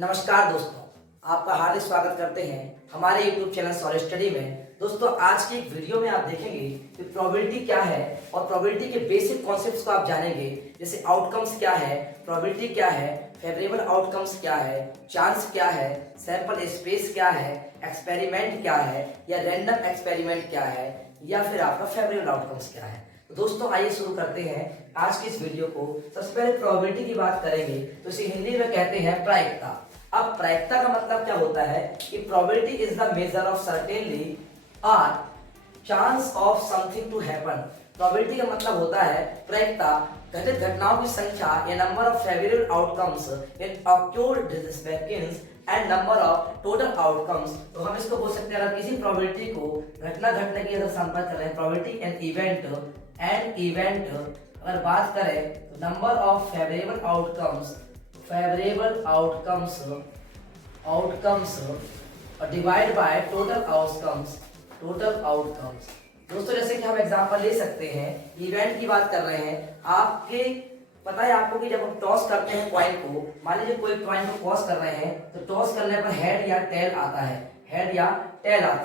नमस्कार दोस्तों, आपका हार्दिक स्वागत करते हैं हमारे YouTube चैनल सॉलिड स्टडी में। दोस्तों, आज की एक वीडियो में आप देखेंगे कि प्रोबेबिलिटी क्या है और प्रोबेबिलिटी के बेसिक कॉन्सेप्ट्स को आप जानेंगे। जैसे आउटकम्स क्या है, प्रोबेबिलिटी क्या है, फेवरेबल आउटकम्स क्या है, चांस क्या है, सैंपल स्पेस क्या है, एक्सपेरिमेंट क्या है या रैंडम एक्सपेरिमेंट क्या है या फिर आपका फेवरेबल आउटकम्स क्या है। तो दोस्तों, आइए शुरू करते हैं आज की इस वीडियो को। सबसे पहले प्रोबेबिलिटी की बात करेंगे तो इसे हिंदी में कहते हैं प्रायिकता। अब प्रायिकता का मतलब क्या होता है कि probability is the measure of certainly और chance of something to happen. Probability का मतलब होता है प्रायिकता, घटित घटनाओं की संख्या या number of favourable outcomes in occurred seconds and number of total outcomes. तो हम इसको बोल सकते हैं, अगर किसी प्रोबेबिलिटी को घटना घटने की अगर संपर्क कर रहे हैं, प्रोबेबिलिटी एन इवेंट अगर बात करें तो number of favourable outcomes divide by total outcomes. दोस्तों, जैसे कि हम एग्जांपल ले सकते हैं, इवेंट की बात कर रहे हैं। आपके पता है आपको कि जब हम टॉस करते हैं कॉइन को, मान लीजिए कोई कॉइन को टॉस कर रहे हैं तो टॉस करने पर हेड या टेल आता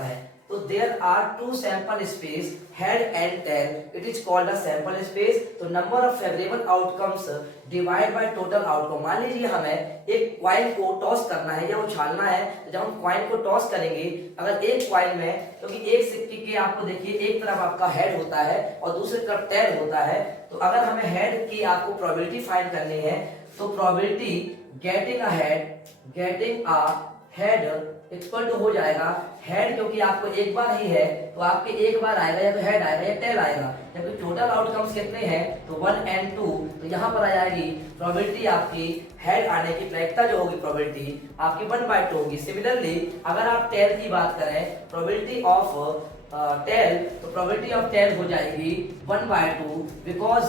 है। तो there are two sample space, head and tail, it is called a sample space. तो number of favourable outcomes divide by total outcome. मान लीजिए हमें एक कॉइन को टॉस करना है या उछालना है, तो जब हम कॉइन को टॉस करेंगे, अगर एक कॉइन में, क्योंकि एक सिक्के के आपको देखिए एक तरफ आपका हेड होता है और दूसरी तरफ टेल होता है, तो अगर हमें हेड की आपको प्रोबेबिलिटी फाइंड करनी है तो probability getting a head equal to हो जाएगा हेड, क्योंकि आपको एक बार ही है तो आपके एक बार आएगा या तो हेड आएगा या टेल आएगा। जबकि टोटल आउटकम्स कितने हैं तो 1 and 2, तो यहाँ पर आ जाएगी प्रोबेबिलिटी आपकी हेड आने की प्रायिकता जो होगी प्रोबेबिलिटी आपकी 1/2 होगी। सिमिलरली अगर आप टेल की बात करें, प्रोबेबिलिटी ऑफ टेल, तो प्रोबेबिलिटी ऑफ टेल हो जाएगी 1/2, बिकॉज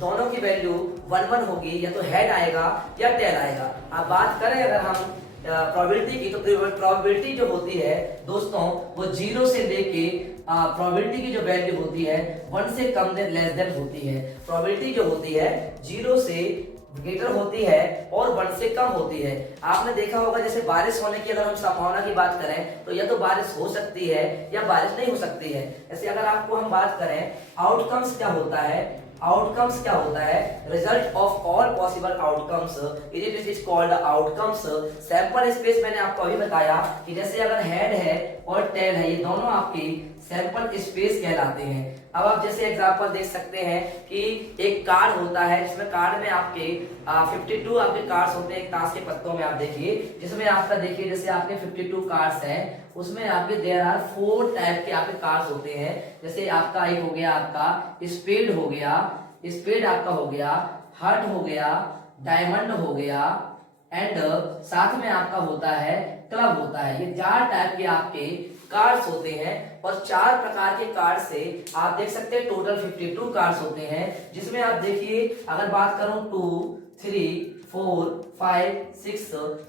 दोनों की वैल्यू 1 होगी, या तो हेड आएगा या टेल आएगा। अब बात करें अगर हम प्रोबेबिलिटी की, तो प्रोबेबिलिटी जो होती है दोस्तों वो 0 से लेके प्रोबेबिलिटी की जो वैल्यू होती है 1 से कम लेस देन होती है। प्रोबेबिलिटी जो होती है 0 से ग्रेटर होती है और 1 से कम होती है। आपने देखा होगा जैसे बारिश होने की अगर हम संभावना की बात करें तो या तो बारिश हो सकती है या बारिश नहीं हो सकती है। ऐसे अगर आपको हम बात करें आउटकम्स क्या होता है, result of all possible outcomes, it is called outcomes. Sample space मैंने आपको अभी बताया कि जैसे अगर हेड है और टेल है, ये दोनों आपकी सैंपल स्पेस कहलाते हैं। अब आप जैसे एग्जांपल देख सकते हैं कि एक कार्ड होता है, जिसमें कार्ड में आपके 52 आपके कार्ड्स होते हैं एक ताश के पत्तों में। आप देखिए जिसमें आपका देखिए जैसे आपके 52 कार्ड्स हैं, उसमें आपके देयर आर 4 टाइप के आपके कार्ड्स होते हैं। जैसे आपका एक हो गया आपका स्पेड आपका हो गया, हार्ट हो गया, डायमंड हो गया एंड साथ में आपका होता है क्लब होता है। ये 4 टाइप के आपके कार्ड्स होते हैं और 4 प्रकार के कार्ड से आप देख सकते हैं टोटल 52 कार्ड्स होते हैं। जिसमें आप देखिए अगर बात करूं 2, 3, 4, 5, 6,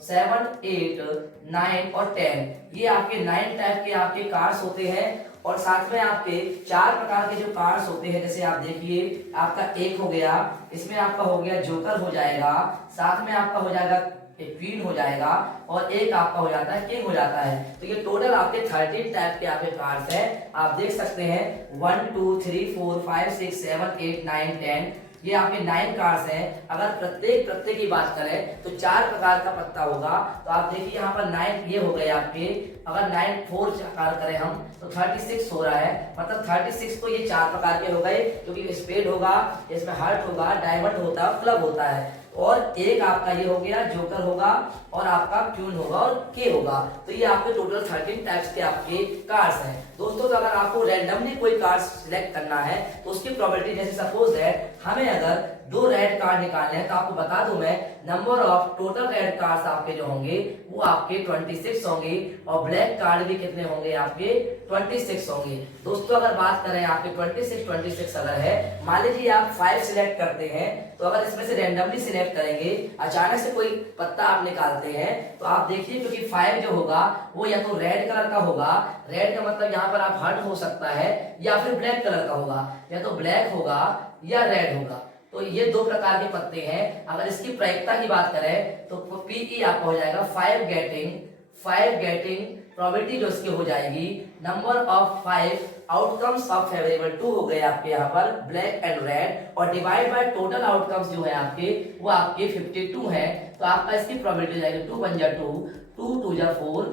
7, 8, 9 और 10, ये आपके 9 टाइप के आपके कार्ड्स होते हैं। और साथ में आपके 4 प्रकार के जो कार्ड्स होते हैं, जैसे आप देखिए आपका एक हो गया, इसमें आपका हो गया जोकर हो जाएगा, साथ में आपका हो जाएगा क्वीन हो जाएगा और एक आपका हो जाता है किंग हो जाता है। तो ये टोटल आपके 13 टाइप के आपके कार्ड्स हैं। आप देख सकते हैं 1, 2, 3, 4, 5, 6, 7, 8, 9, 10, ये आपके 9 कार्ड्स हैं। अगर प्रत्येक की बात करें तो 4 प्रकार का पत्ता होगा। तो आप देखिए यहाँ पर 9 ये हो गए आपके, अगर 9 4 प्रकार करें हम तो 36 हो रहा है। मतलब 36 तो ये 4 प्रकार के हो गए, क्योंकि स्पेड होगा, इसमें हार्ट होगा, डायमंड होता है, क्लब होता है, और एक आपका ये हो गया जोकर होगा और आपका क्वीन होगा और के होगा। तो ये आपके टोटल 13 टाइप्स के आपके कार्ड्स हैं दोस्तों। तो अगर आपको रैंडमली कोई कार्ड सिलेक्ट करना है तो उसकी प्रोबेबिलिटी, जैसे सपोज है हमें अगर 2 रेड कार्ड निकालने हैं, तो आपको बता दूं मैं, number of total red cards आपके जो होंगे वो आपके 26 होंगे और ब्लैक कार्ड भी कितने होंगे आपके 26 होंगे। दोस्तों अगर बात करें आपके 26 अगर है, मान लीजिए आप 5 सिलेक्ट करते हैं, तो अगर इसमें से रैंडमली सिलेक्ट करेंगे, अचानक से कोई पत्ता आप निकालते हैं, तो आप देखिए क्योंकि 5 जो होगा वो या तो रेड कलर का होगा, रेड का मतलब यहाँ पर आप हर्ट हो सकता है, या फिर ब्लैक कलर का होगा, या तो ब्लैक होगा या रेड होगा। तो ये दो प्रकार के पत्ते हैं। अगर इसकी प्रायिकता की बात करें तो पीई आपका हो जाएगा 5 गेटिंग प्रोबेबिलिटी जो इसकी हो जाएगी number of 5 outcomes of favourable 2 हो गए आपके यहाँ पर ब्लैक एंड रेड, और डिवाइड बाय टोटल आउटकम्स जो है आपके वो आपके 52 है। तो आपका इसकी प्रोबेबिलिटी हो जाएगी 2 1 जा 2, 2 2 जा 4,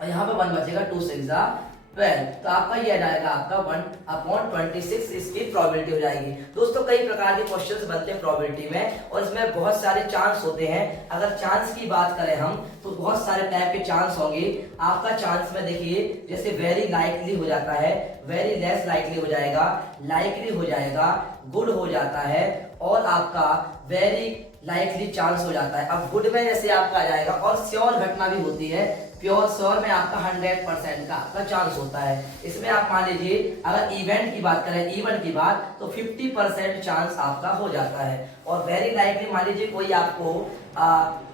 और यहाँ पे 1 बचेगा 2 6 जा 12। तो आपका ये आ जाएगा आपका 1/26 इसकी प्रोबेबिलिटी हो जाएगी। दोस्तों कई प्रकार के क्वेश्चंस बनते हैं प्रोबेबिलिटी में, और इसमें बहुत सारे चांस होते हैं। अगर चांस की बात करें हम तो बहुत सारे टाइप के चांस होंगे। आपका चांस में देखिए जैसे वेरी लाइकली हो जाता है, वेरी लेस लाइकली हो जाएगा, लाइकली हो जाएगा, गुड हो जाता है, और आपका वेरी लाइकली चांस हो जाता है। अब गुड में जैसे आपका आ जाएगा, और श्योर घटना भी होती है, प्योर श्योर में आपका 100% का आपका चांस होता है। इसमें आप मान लीजिए अगर इवेंट की बात करें, इवेंट की बात, तो 50% चांस आपका हो जाता है। और वेरी लाइकली मान लीजिए कोई आपको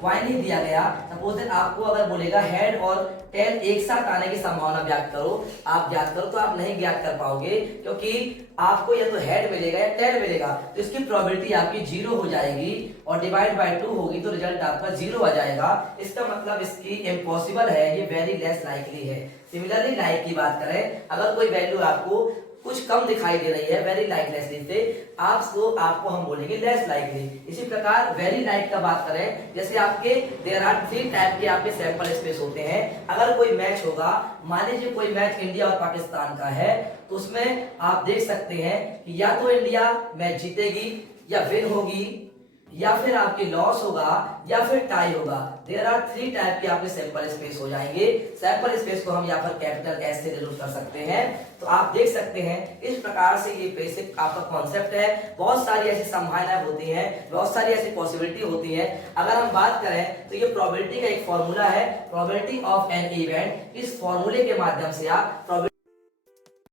कॉइन ही दिया गया, सपोज आपको अगर बोलेगा हेड और टेल एक साथ आने की संभावना ज्ञात करो, आप ज्ञात करो, तो आप नहीं ज्ञात कर पाओगे, क्योंकि आपको या तो हेड मिलेगा या टेल मिलेगा, तो इसकी प्रोबेबिलिटी आपकी 0 हो जाएगी, और डिवाइड बाय 2 होगी तो रिजल्ट आपका 0 आ जाएगा। इसका मतलब इसकी इम्पॉसिबल है, ये वेरी लेस लाइकली है। सिमिलरली लाइक की बात करें, अगर कोई वैल्यू आपको कुछ कम दिखाई दे रही है वेरी लाइकलेसली से, आपको हम बोलेंगे लेस लाइकली। इसी प्रकार वेरी लाइक का बात करें, जैसे आपके देयर आर 3 टाइप के आपके सैंपल स्पेस होते हैं। अगर कोई मैच होगा, मान लीजिए कोई मैच इंडिया और पाकिस्तान का है, तो उसमें आप देख सकते हैं कि या तो इंडिया मैच जीतेगी या विन होगी, या फिर आपकी लॉस होगा, या फिर टाई होगा। देयर आर 3 टाइप के आपके सैंपल स्पेस हो जाएंगे। सैंपल स्पेस को हम यहाँ पर कैपिटल एस से डिनोट कर सकते हैं। तो आप देख सकते हैं इस प्रकार से ये बेसिक आपका कॉन्सेप्ट है। बहुत सारी ऐसी संभावनाएं होती हैं, बहुत सारी ऐसी पॉसिबिलिटी होती है। अगर हम बात करें तो ये प्रोबेबिलिटी का एक फॉर्मूला है, प्रोबेबिलिटी ऑफ एन इवेंट। इस फॉर्मूले के माध्यम से आप